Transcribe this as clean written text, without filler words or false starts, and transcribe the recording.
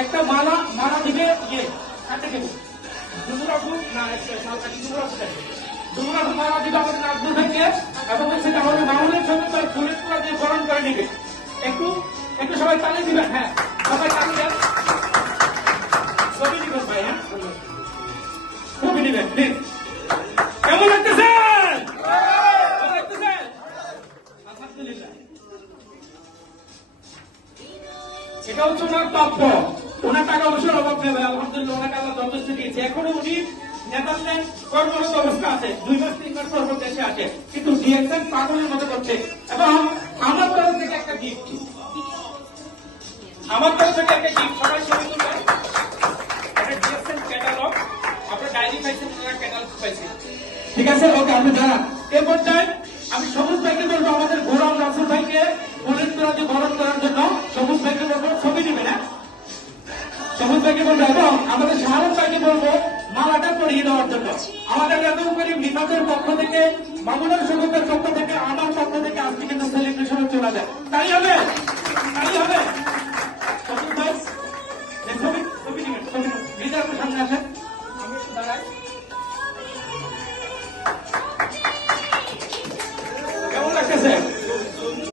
একটা মালা মালা দিবে ইয়ে কাটে দেবো দুপুরাপু না দুপুরাপু মালা দিবে আমাদের নাজমুল ভাইকে এবং হচ্ছে আমাদের মামুনের সঙ্গে তার ফুলের তোলা দিয়ে বরণ করে নিবে। একটু একটু সবাই তালি দিবেন। হ্যাঁ সবাই তালি দেন। ছবি দিবেন ভাই। হ্যাঁ ছবি দিবেন প্লিজ। কেমন লাগতেছে? আলহামদুলিল্লাহ। এটা হচ্ছে ওনার প্রাপ্য। ওনার টাকা পয়সার অভাব নেই ভাই, আলহামদুলিল্লাহ ওনাকে আল্লাহ যথেষ্ট দিয়েছে। এখনো উনি নেদারল্যান্ড কর্মরত অবস্থা আছে, 2 মাস 3 মাস পর দেশে আসে, কিন্তু ডিএক্সএন পাগলের মতো করছে। এবং আমার তরফ থেকে একটা গিফট, আমার তরফ থেকে একটা গিফট সবাই ছবি তুলবে। একটা ডিএক্সএন ক্যাটালগ, আপনার ডায়েরি পাইছেন, ওনারা ক্যাটালগ পাইছেন, ঠিক আছে? ওকে, আপনি জানান। এ পর্যায়ে আমি সবুজ ভাইকে বলবো আমাদের গোলাম রাসুল ভাইকে ফুলের তোলা দিয়ে বরণ করার জন্য সবুজ ভাইকে বলবো ছবি দিবেন। হ্যাঁ সবুজ ভাইকে বলবো এবং আমাদের শাহরুখ ভাইকে বলবো মালাটা পরিয়ে দেওয়ার জন্য। আমাদের এরকম করে বিভাগের পক্ষ থেকে, মামুনের সঙ্গের পক্ষ থেকে, আমার পক্ষ থেকে আজকে কিন্তু সেলিব্রেশনে চলে যায়। তাই হবে, তাই হবে।